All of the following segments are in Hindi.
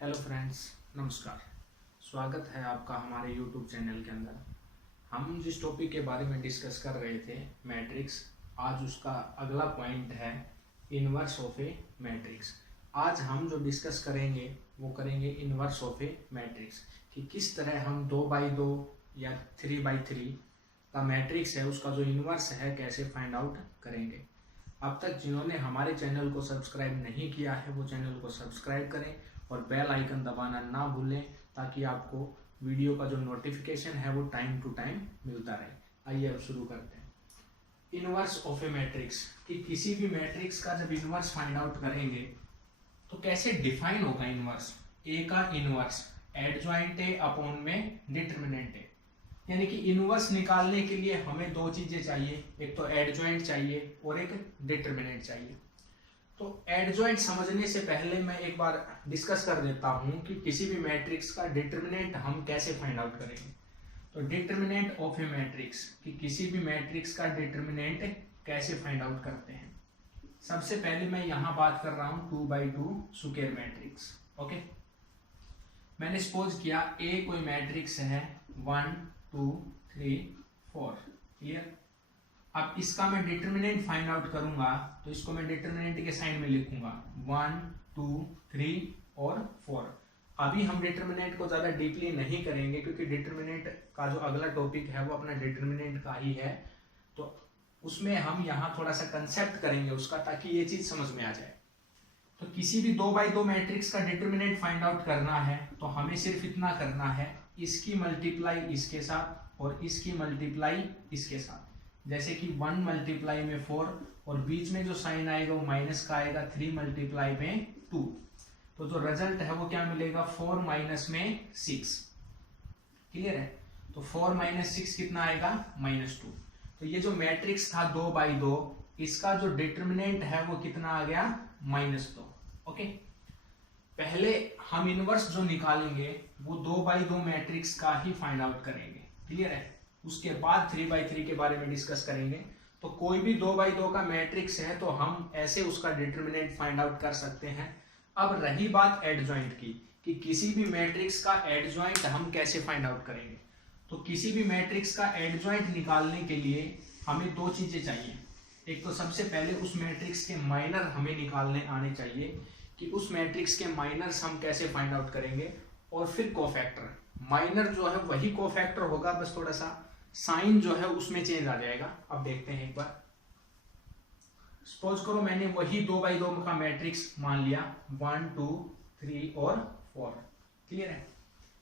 हेलो फ्रेंड्स, नमस्कार। स्वागत है आपका हमारे यूट्यूब चैनल के अंदर। हम जिस टॉपिक के बारे में डिस्कस कर रहे थे मैट्रिक्स, आज उसका अगला पॉइंट है इनवर्स ऑफ ए मैट्रिक्स। आज हम जो डिस्कस करेंगे वो करेंगे इनवर्स ऑफ ए मैट्रिक्स कि किस तरह हम 2x2 या 3x3 का मैट्रिक्स है उसका जो इनवर्स है कैसे फाइंड आउट करेंगे। अब तक जिन्होंने हमारे चैनल को सब्सक्राइब नहीं किया है वो चैनल को सब्सक्राइब करें और बेल आइकन दबाना ना भूलें ताकि आपको वीडियो का जो नोटिफिकेशन है वो टाइम टू टाइम मिलता रहे। आइए अब शुरू करते हैं। इनवर्स ऑफ ए मैट्रिक्स कि किसी भी मैट्रिक्स का जब इनवर्स फाइंड आउट करेंगे तो कैसे डिफाइन होगा इनवर्स। ए का इनवर्स एडजॉइंट ए अपॉन में डिटर्मिनेंट ए, यानी कि इनवर्स निकालने के लिए हमें दो चीजें चाहिए, एक तो एडजॉइंट चाहिए और एक डिटर्मिनेंट चाहिए। तो एडजॉइंट समझने से पहले मैं एक बार डिस्कस कर देता हूं कि किसी भी मैट्रिक्स का डिटर्मिनेंट हम कैसे फाइंड आउट करेंगे। तो डिटर्मिनेंट ऑफ ए मैट्रिक्स कि किसी भी मैट्रिक्स का डिटर्मिनेंट कैसे फाइंड आउट करते हैं। सबसे पहले मैं यहां बात कर रहा हूं 2x2 स्क्वायर मैट्रिक्स। ओके, मैंने सपोज किया ए कोई मैट्रिक्स है 1 2 3 4। क्लियर। अब इसका मैं डिटर्मिनेंट फाइंड आउट करूंगा तो इसको मैं डिटर्मिनेंट के साइन में लिखूंगा 1 2 3 और 4। अभी हम डिटर्मिनेंट को ज्यादा डीपली नहीं करेंगे क्योंकि डिटर्मिनेंट का जो अगला टॉपिक है वो अपना डिटर्मिनेंट का ही है, तो उसमें हम यहाँ थोड़ा सा कंसेप्ट करेंगे उसका ताकि ये चीज समझ में आ जाए। तो किसी भी 2x2 मैट्रिक्स का डिटर्मिनेंट फाइंड आउट करना है तो हमें सिर्फ इतना करना है, इसकी मल्टीप्लाई इसके साथ और इसकी मल्टीप्लाई इसके साथ। जैसे कि 1 मल्टीप्लाई में 4 और बीच में जो साइन आएगा वो माइनस का आएगा, 3 मल्टीप्लाई में 2, तो जो रिजल्ट है वो क्या मिलेगा 4 माइनस में 6। क्लियर है। तो 4 माइनस 6 कितना आएगा -2। तो ये जो मैट्रिक्स था 2x2 इसका जो डिटर्मिनेंट है वो कितना आ गया -2। ओके, पहले हम इनवर्स जो निकालेंगे वो 2x2 मैट्रिक्स का ही फाइंड आउट करेंगे। क्लियर है। उसके बाद 3x3 के बारे में डिस्कस करेंगे। तो कोई भी 2x2 का मैट्रिक्स है तो हम ऐसे उसका डिटर्मिनेंट फाइंड आउट कर सकते हैं। अब रही बात एडजॉइंट की कि किसी भी मैट्रिक्स का एडजॉइंट हम कैसे फाइंड आउट करेंगे। तो किसी भी मैट्रिक्स का एडजॉइंट निकालने के लिए हमें दो चीजें चाहिए। एक तो सबसे पहले उस मैट्रिक्स के माइनर हमें निकालने आने चाहिए कि उस मैट्रिक्स के माइनर्स हम कैसे फाइंड आउट करेंगे, और फिर कोफैक्टर। माइनर जो है वही कोफैक्टर होगा, बस थोड़ा सा साइन जो है उसमें चेंज आ जाएगा। अब देखते हैं एक बार। सपोज करो मैंने वही 2x2 का मैट्रिक्स मान लिया 1 2 3 और 4। क्लियर है।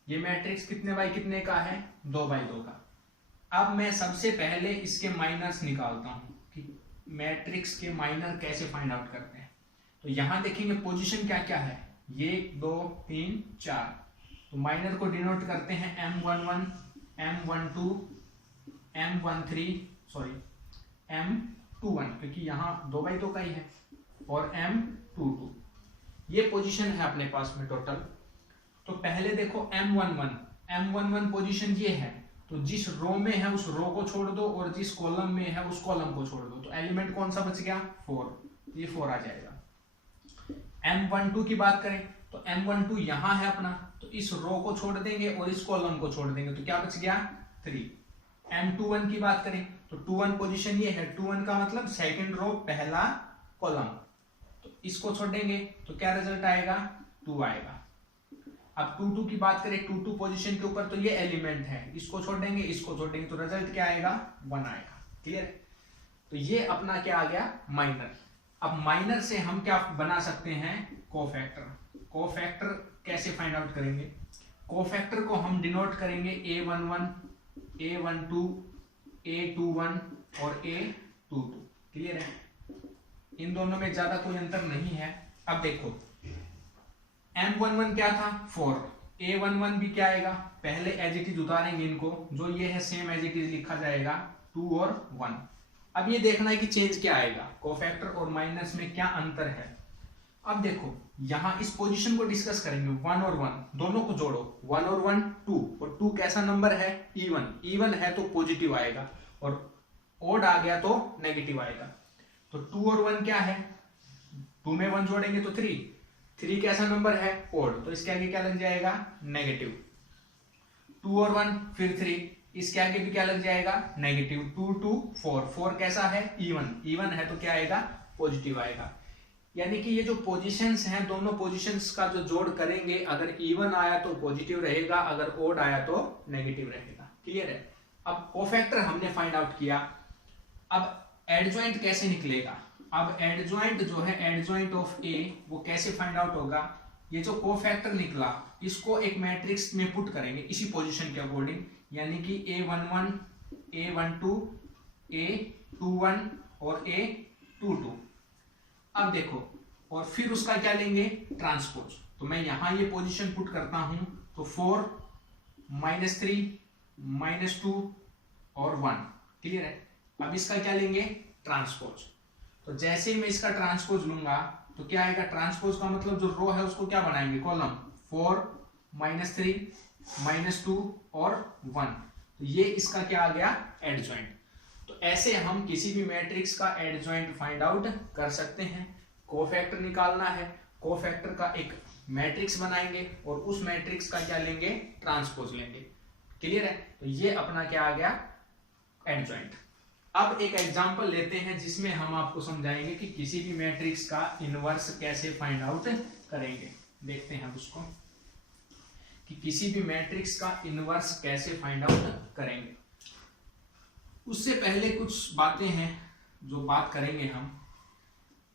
ये मैट्रिक्स कितने बाई कितने का है 2x2 का। अब मैं सबसे पहले इसके माइनर्स निकालता हूं कि मैट्रिक्स के माइनर कैसे फाइंड आउट करते हैं। तो यहां देखेंगे पोजीशन क्या क्या है, 1 2 3 4। तो माइनर को डिनोट करते हैं M11 M12 M13 M21, क्योंकि यहाँ 2x2 का ही है, और M22। ये पोजीशन है अपने पास में टोटल। तो पहले देखो M11 पोजीशन ये है, तो जिस रो में है उस रो को छोड़ दो और जिस कॉलम में है उस कॉलम को छोड़ दो। तो एलिमेंट कौन सा बच गया 4, ये 4 आ जाएगा। M12 की बात करें तो M12 यहाँ है अपना, तो इस रो को छोड़ देंगे और इस कॉलम को छोड़ देंगे, तो क्या बच गया 3। M21 की बात करें तो 21 पोजीशन ये है, 21 का मतलब सेकंड रो पहला कॉलम, तो इसको छोड़ेंगे तो क्या रिजल्ट आएगा 2 आएगा। अब 22 की बात करें 22 पोजीशन के ऊपर, तो ये एलिमेंट है, इसको छोड़ देंगे इसको छोड़ देंगे, तो रिजल्ट क्या आएगा 1 आएगा। क्लियर। तो ये अपना क्या आ गया माइनर। अब माइनर से हम क्या बना सकते हैं कोफैक्टर। कोफैक्टर कैसे फाइंड आउट करेंगे। कोफैक्टर को हम डिनोट करेंगे A11 A12 A21 और A22। क्लियर है। इन दोनों में ज्यादा कोई अंतर नहीं है। अब देखो M11 क्या था 4, A11 भी क्या आएगा, पहले एज इट इज उतारेंगे इनको, जो ये है सेम एज इट इज लिखा जाएगा 2 और 1। अब ये देखना है कि चेंज क्या आएगा, कोफैक्टर और माइनस में क्या अंतर है। अब देखो यहां इस पोजीशन को डिस्कस करेंगे, 1 और 1 दोनों को जोड़ो, 1 और 1 2, और 2 कैसा नंबर है इवन है तो पॉजिटिव आएगा, और ओड आ गया तो नेगेटिव आएगा। तो 2 और 1 क्या है, 2 में 1 जोड़ेंगे तो 3, 3 कैसा नंबर है? ओड, तो इसके आगे क्या लग जाएगा? नेगेटिव। 2 और 1 फिर 3, इसके आगे भी क्या लग जाएगा? नेगेटिव। 2 2 4, 4 कैसा है? इवन, इवन है तो क्या आएगा? पॉजिटिव आएगा। यानी कि ये जो पोजीशंस हैं, दोनों पोजीशंस का जो जोड़ करेंगे, अगर इवन आया तो पॉजिटिव रहेगा, अगर ओड आया तो नेगेटिव रहेगा। क्लियर है? अब कोफैक्टर हमने फाइंड आउट किया, अब एडजॉइंट कैसे निकलेगा? अब एडजॉइंट जो है, एडजॉइंट ऑफ ए, वो कैसे फाइंड आउट होगा? ये जो कोफैक्टर निकला इसको एक मैट्रिक्स में पुट करेंगे इसी पोजीशन के अकॉर्डिंग, यानी कि A11, A12, A21 और A22। अब देखो, और फिर उसका क्या लेंगे? ट्रांसपोज। तो मैं यहां ये पोजीशन पुट करता हूं, तो 4 -3 -2 और 1। क्लियर है? अब इसका क्या लेंगे? ट्रांसपोज। तो जैसे ही मैं इसका ट्रांसपोज लूंगा तो क्या आएगा? ट्रांसपोज का मतलब जो रो है उसको क्या बनाएंगे? कॉलम। 4 -3 -2 और 1, तो ये इसका क्या आ गया? एडजॉइंट। तो ऐसे हम किसी भी मैट्रिक्स का एडजॉइंट फाइंड आउट कर सकते हैं। कोफैक्टर निकालना है, कोफैक्टर का एक मैट्रिक्स बनाएंगे और उस मैट्रिक्स का क्या लेंगे? ट्रांसपोज लेंगे। क्लियर है? तो ये अपना क्या आ गया? एडजॉइंट। अब एक एग्जांपल लेते हैं जिसमें हम आपको समझाएंगे कि किसी भी मैट्रिक्स का इनवर्स कैसे फाइंड आउट करेंगे। देखते हैं उसको कि किसी भी मैट्रिक्स का इनवर्स कैसे फाइंड आउट करेंगे। उससे पहले कुछ बातें हैं जो बात करेंगे हम।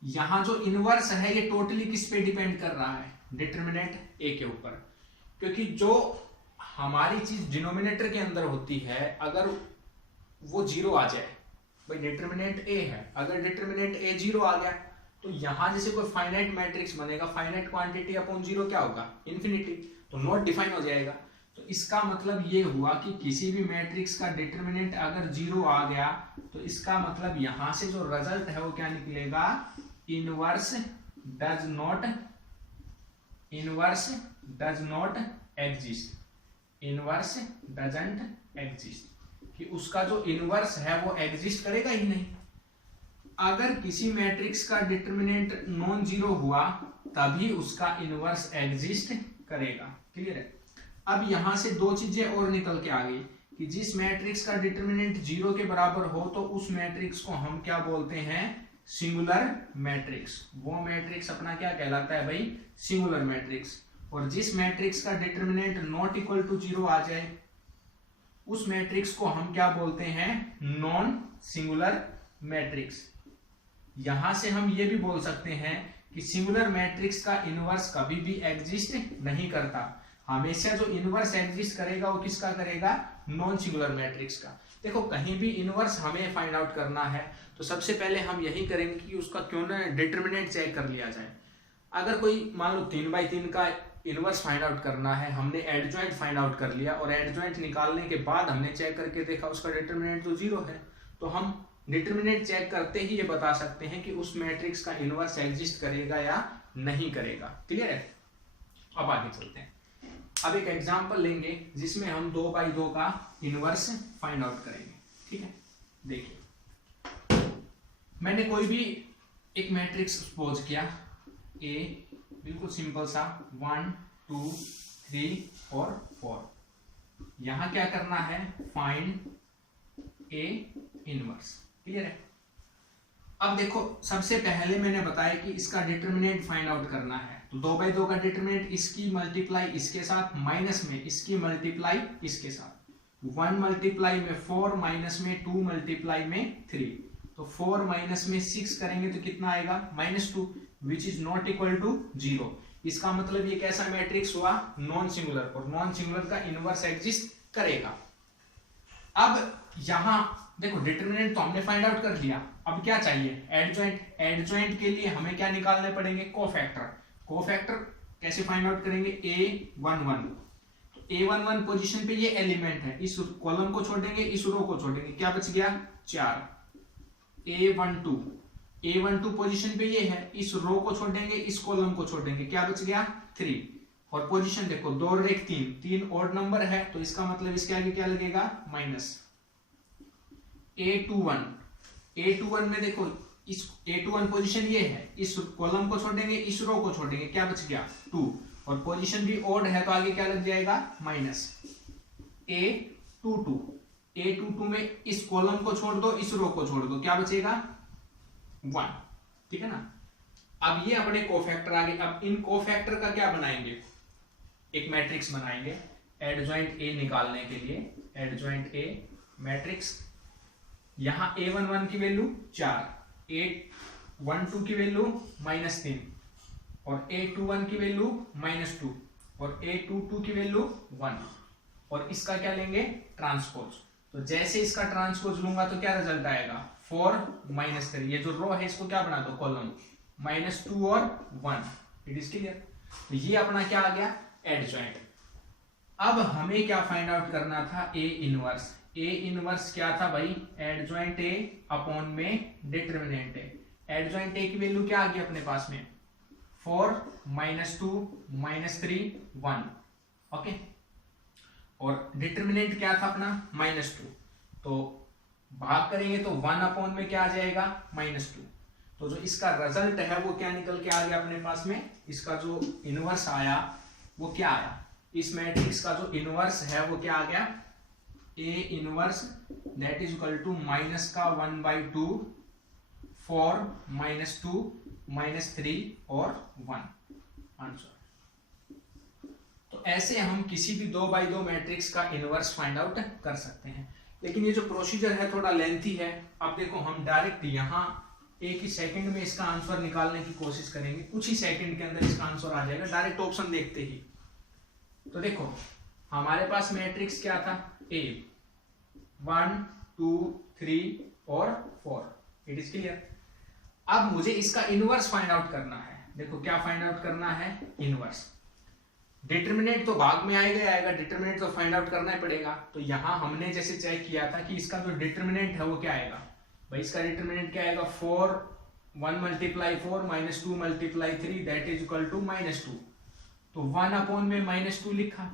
यहां जो इनवर्स है ये टोटली किस पे डिपेंड कर रहा है? डिटरमिनेंट ए के ऊपर। क्योंकि जो हमारी चीज डिनोमिनेटर के अंदर होती है, अगर वो 0 आ जाए, भाई डिटरमिनेंट ए है, अगर डिटरमिनेंट ए 0 आ गया तो यहां जैसे कोई फाइनाइट मैट्रिक्स बनेगा, फाइनाइट क्वांटिटी अपॉन 0 क्या होगा? इन्फिनिटी, तो नॉट डिफाइन हो जाएगा। तो इसका मतलब ये हुआ कि किसी भी मैट्रिक्स का डिटरमिनेंट अगर 0 आ गया तो इसका मतलब यहां से जो रिजल्ट है वो क्या निकलेगा? Inverse does not exist, inverse doesn't exist, कि उसका जो इनवर्स है वो एग्जिस्ट करेगा ही नहीं। अगर किसी मैट्रिक्स का डिटरमिनेंट नॉन जीरो हुआ तभी उसका इनवर्स एग्जिस्ट करेगा। क्लियर है? अब यहां से दो चीजें और निकल के आ गई कि जिस मैट्रिक्स का डिटरमिनेंट 0 के बराबर हो तो उस मैट्रिक्स को हम क्या बोलते हैं? Singular matrix. वो मैट्रिक्स अपना क्या कहलाता है भाई? Singular matrix. और जिस मैट्रिक्स का डिटरमिनेंट नॉट इक्वल टू 0 आ जाए उस मैट्रिक्स को हम क्या बोलते हैं? Non singular matrix. यहां से हम ये भी बोल सकते हैं कि सिंगुलर मैट्रिक्स का इनवर्स कभी भी एग्जिस्ट नहीं करता। हमेशा जो इनवर्स एग्जिस्ट करेगा वो किसका करेगा? नॉन सिंगुलर मैट्रिक्स का। देखो, कहीं भी इनवर्स हमें फाइंड आउट करना है तो सबसे पहले हम यही करेंगे कि उसका क्यों ना डिटरमिनेंट चेक कर लिया जाए। अगर कोई मान लो 3/3 का इनवर्स फाइंड आउट करना है, हमने एडजॉइंट फाइंड आउट कर लिया और एडजॉइंट निकालने के बाद हमने चेक करके देखा उसका डिटरमिनेंट तो 0 है, तो हम डिटरमिनेंट चेक करते ही ये बता सकते हैं कि उस मैट्रिक्स का इनवर्स एग्जिस्ट करेगा या नहीं करेगा। क्लियर है? अब आगे चलते हैं। अब एक एग्जांपल लेंगे जिसमें हम 2/2 का इनवर्स फाइंड आउट करेंगे। ठीक है? देखिए, मैंने कोई भी एक मैट्रिक्स सपोज किया, ए, बिल्कुल सिंपल सा, 1 2 3 और 4। यहां क्या करना है? Find A inverse. क्लियर है? अब देखो, सबसे पहले मैंने बताया कि इसका डिटरमिनेंट फाइंड आउट करना है, तो 2/2 का डिटरमिनेंट इसकी मल्टीप्लाई इसके साथ, माइनस में इसकी मल्टीप्लाई इसके साथ, 1 मल्टीप्लाई में 4 माइनस में 2 मल्टीप्लाई में 3, तो 4 माइनस में 6 करेंगे तो कितना आएगा? -2, which is not equal to 0। इसका मतलब ये कैसा मैट्रिक्स हुआ? नॉन सिंगुलर, और नॉन सिंगुलर का इनवर्स एग्जिस्ट करेगा। अब यहां देखो, डिटरमिनेंट तो हमने फाइंड आउट कर लिया, अब क्या चाहिए? एडजॉइंट। एडजॉइंट के लिए हमें क्या निकालने पड़ेंगे? कोफैक्टर। कोफैक्टर कैसे फाइंड आउट करेंगे? A11, तो A11 पोजीशन पे ये एलिमेंट है, इस कॉलम को छोड़ेंगे, इस रो को छोड़ेंगे, क्या बच गया? 4। A12 पोजीशन पे ये है, इस रो को छोड़ेंगे, इस कॉलम को छोड़ेंगे, क्या बच गया? 3। और पोजीशन देखो, 2 और 1 3 ऑड नंबर है, तो इसका मतलब इसके आगे क्या लगेगा? माइनस। A21 में देखो, इस A21 पोजीशन ये है, इस कॉलम को छोड़ेंगे, इस रो को छोड़ेंगे, क्या बच गया 2, और पोजीशन भी ओड है तो आगे क्या लग जाएगा माइनस A22। A22 में इस कॉलम को छोड़ दो, इस रो को छोड़ दो, क्या बचेगा 1, ठीक है ना। अब ये अपने कोफैक्टर आ गए। अब इन कोफैक्टर का क्या बनाएंगे, एक मैट्रिक्स बनाएंगे एडजॉइंट ए निकालने के लिए। एडजॉइंट ए मैट्रिक्स, यहां A11 की वैल्यू 4, A12 की वैल्यू -3 और A21 की वैल्यू -2 और A22 की वैल्यू 1, और इसका क्या लेंगे ट्रांसपोज। तो जैसे इसका ट्रांसपोज लूंगा तो क्या रिजल्ट आएगा 4 -3। ये जो रो है इसको क्या बना दो कॉलम, -2 और 1। It is clear. तो ये अपना क्या आ गया एडजॉइंट। अब हमें क्या फाइंड आउट करना था, ए इनवर्स। ए इनवर्स क्या था भाई, एडजॉइंट ए अपॉन में डिटरमिनेंट ए। एडजॉइंट ए की वैल्यू क्या आ गई अपने पास में 4 -2 -3 1, ओके। और डिटरमिनेंट क्या था अपना -2, तो भाग करेंगे तो 1 अपॉन में क्या आ जाएगा -2। तो जो इसका रिजल्ट है वो क्या निकल के आ गया अपने पास में, इसका जो इनवर्स आया वो क्या आया, इस मैट्रिक्स का जो इनवर्स है वो क्या आ गया A inverse that is equal to minus का 1/2 4 -2 -3 और 1 आंसर। तो ऐसे हम किसी भी 2x2 मैट्रिक्स का इनवर्स फाइंड आउट कर सकते हैं। लेकिन ये जो प्रोसीजर है थोड़ा लेंथी है। अब देखो हम डायरेक्ट यहाँ एक ही सेकंड में इसका आंसर निकालने की कोशिश करेंगे, कुछ ही सेकंड के अंदर इसका आंसर आ जाएगा डायरेक्ट ऑप्शन देखते ही। तो देखो हमारे पास मैट्रिक्स क्या था ए 1 2 3 और 4, इट इज क्लियर। अब मुझे इसका इनवर्स फाइंड आउट करना है। देखो क्या फाइंड आउट करना है इनवर्स। डिटरमिनेंट तो भाग में आएगा ही आएगा, डिटरमिनेंट तो फाइंड आउट करना ही पड़ेगा। तो यहां हमने जैसे चेक किया था कि इसका जो डिटरमिनेंट है वो क्या आएगा भाई, इसका डिटरमिनेंट क्या आएगा 4 1 × 4 -2 × 3 दैट इज इक्वल टू -2। तो 1 अपॉन में -2 लिखा।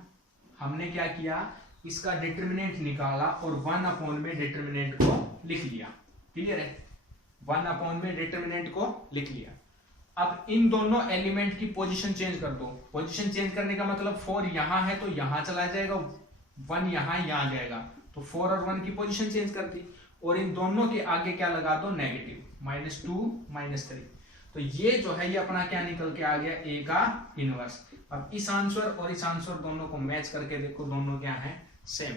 हमने क्या किया इसका डिटरमिनेंट निकाला और 1 अपॉन में डिटरमिनेंट को लिख लिया। क्लियर है, 1 अपॉन में डिटरमिनेंट को लिख लिया। अब इन दोनों एलिमेंट की पोजीशन चेंज कर दो। पोजीशन चेंज करने का मतलब 4 यहां है तो यहां चला जाएगा, 1 यहां आ जाएगा, तो 4 और 1 की पोजीशन चेंज कर दी। और इन दोनों के आगे क्या लगा दो नेगेटिव -2 -3। तो ये जो है ये अपना क्या निकल के आ गया ए का इनवर्स। अब इस आंसर और इस आंसर दोनों को मैच करके देखो दोनों क्या है सेम।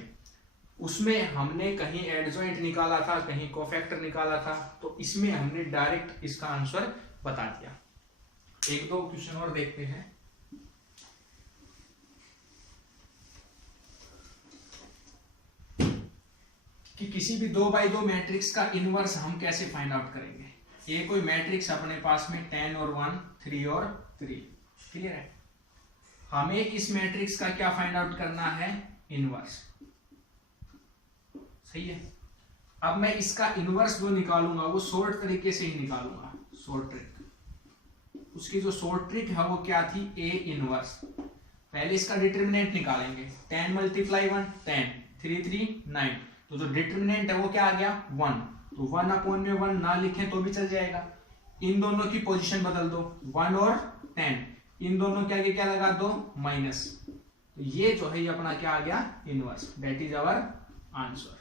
उसमें हमने कहीं एडजॉइंट निकाला था, कहीं कोफैक्टर निकाला था, तो इसमें हमने डायरेक्ट इसका आंसर बता दिया। एक दो क्वेश्चन और देखते हैं। कि किसी भी 2x2 मैट्रिक्स का इनवर्स हम कैसे फाइंड आउट करेंगे। ये कोई मैट्रिक्स अपने पास में 10 और 1 3 और 3, क्लियर है। हमें इस मैट्रिक्स का क्या फाइंड आउट करना है इनवर्स, सही है। अब मैं इसका इनवर्स जो निकालूंगा वो शॉर्ट तरीके से ही निकालूंगा, शॉर्ट ट्रिक। उसकी जो शॉर्ट ट्रिक है वो क्या थी ए इनवर्स। पहले इसका डिटरमिनेंट निकालेंगे, 10 × 1 10 3 3 9। तो जो डिटरमिनेंट है वो क्या आ गया 1। तो 1 अपॉन में 1 ना लिखें तो भी चल जाएगा। इन दोनों की पोजीशन बदल दो, 1 और 10, इन दोनों के आगे क्या लगा दो माइनस। तो ये जो है ये अपना क्या आ गया inverse, that is our answer.